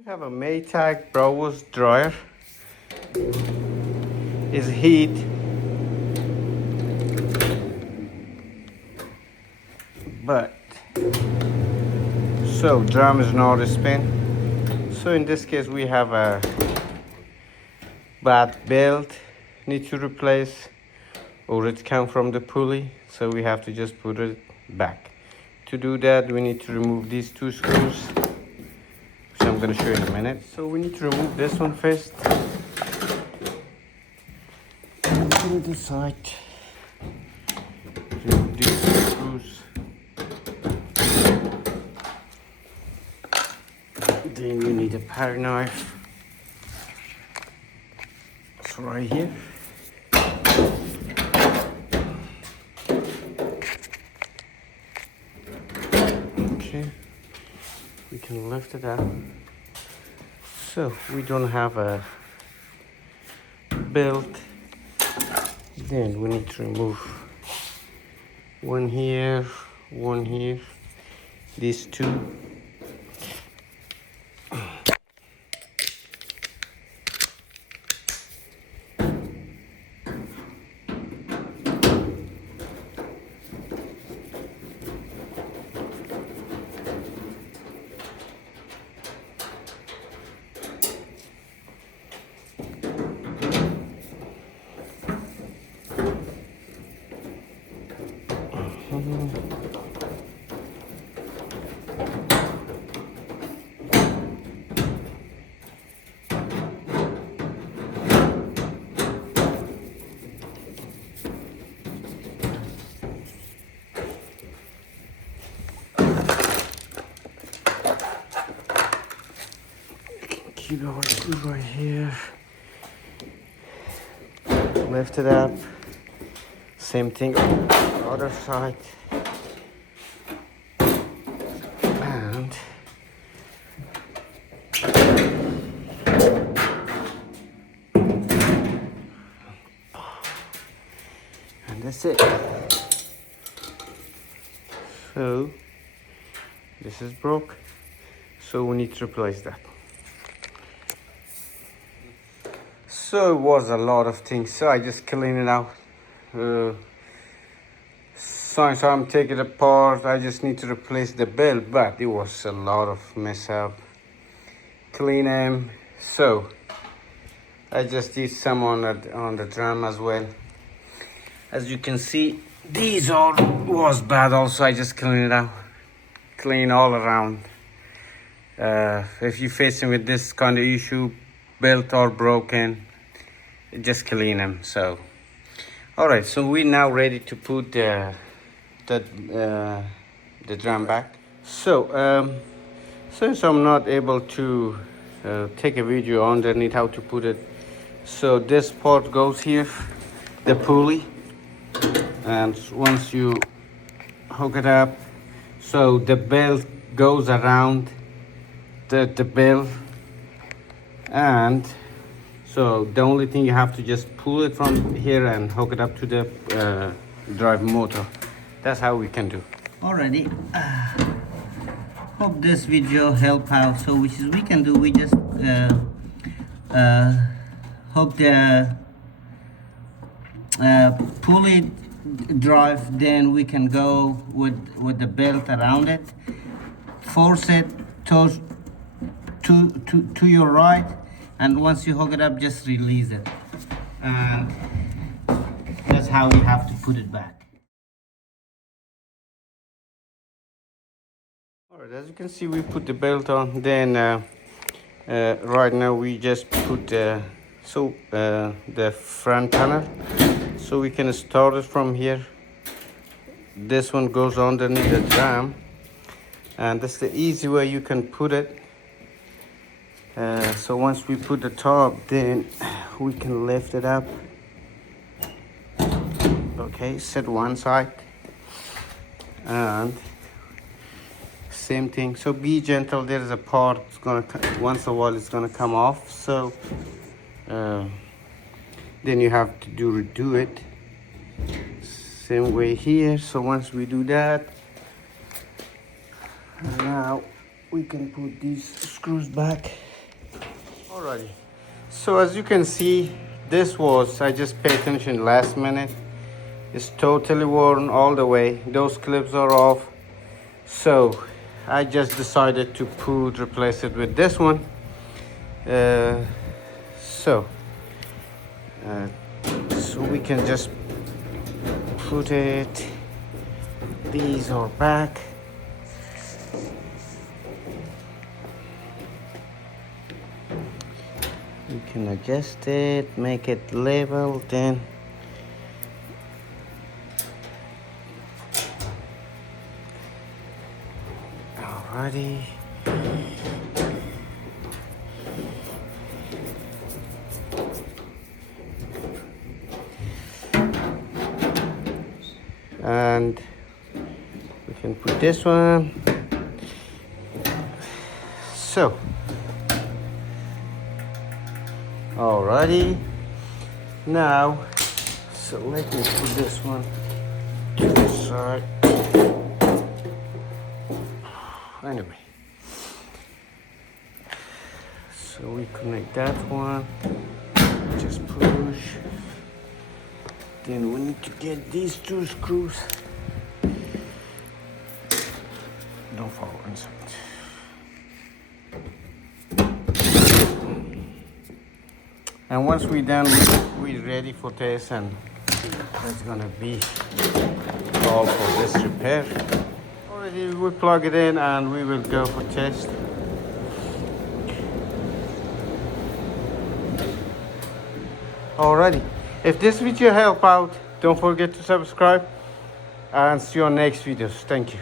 We have a Maytag dryer. It's heat, but so drum is not a spin. So in this case we have a bad belt need to replace, or it come from the pulley, so we have to just put it back. To do that we need to remove these two screws, which I'm going to show you in a minute. So we need to remove this one first. Put it aside. Remove these screws. Then you need a paring knife. It's right here. Okay, we can lift it up. So we don't have a belt. Then we need to remove one here, these two. Keep our screw right here. Lift it up. Same thing on the other side. And that's it. So this is broke, so we need to replace that. So it was a lot of things, so I just clean it out. So I'm taking it apart. I just need to replace the belt, but it was a lot of mess up. Clean them. So I just did some on the drum as well. As you can see, these all was bad also. I just clean it out, clean all around. If you're facing with this kind of issue, belt or broken, just clean them. So all right, so we're now ready to put the drum back. So since I'm not able to take a video underneath how to put it, so this part goes here, the pulley, and once you hook it up, so the belt goes around the belt, and so the only thing you have to just pull it from here and hook it up to the drive motor. That's how we can do. Alrighty. Hope this video help out. So which is we can do, we just hook the pulley drive, then we can go with the belt around it, force it to your right, and once you hook it up, just release it, and that's how you have to put it back. All right, as you can see, we put the belt on. Then right now we just put the front panel, so we can start it from here. This one goes underneath the drum, and that's the easy way you can put it. So once we put the top, then we can lift it up. Okay, set one side, and same thing. So be gentle. There's a part it's gonna once a while it's gonna come off. So then you have to redo it. Same way here. So once we do that, now we can put these screws back. Alrighty, so as you can see, this was, I just paid attention last minute. It's totally worn all the way. Those clips are off. So I just decided to replace it with this one. So we can just put it, these are back. You can adjust it, make it level, then alrighty. And we can put this one. So alrighty, now so let me put this one to the side. Anyway, so we connect that one, just push, then we need to get these two screws, don't fall inside. And once we're done, we're ready for test, and that's gonna be all for this repair. Already we plug it in and we will go for test. Alrighty, if this video helped out, don't forget to subscribe and see you on next videos. Thank you.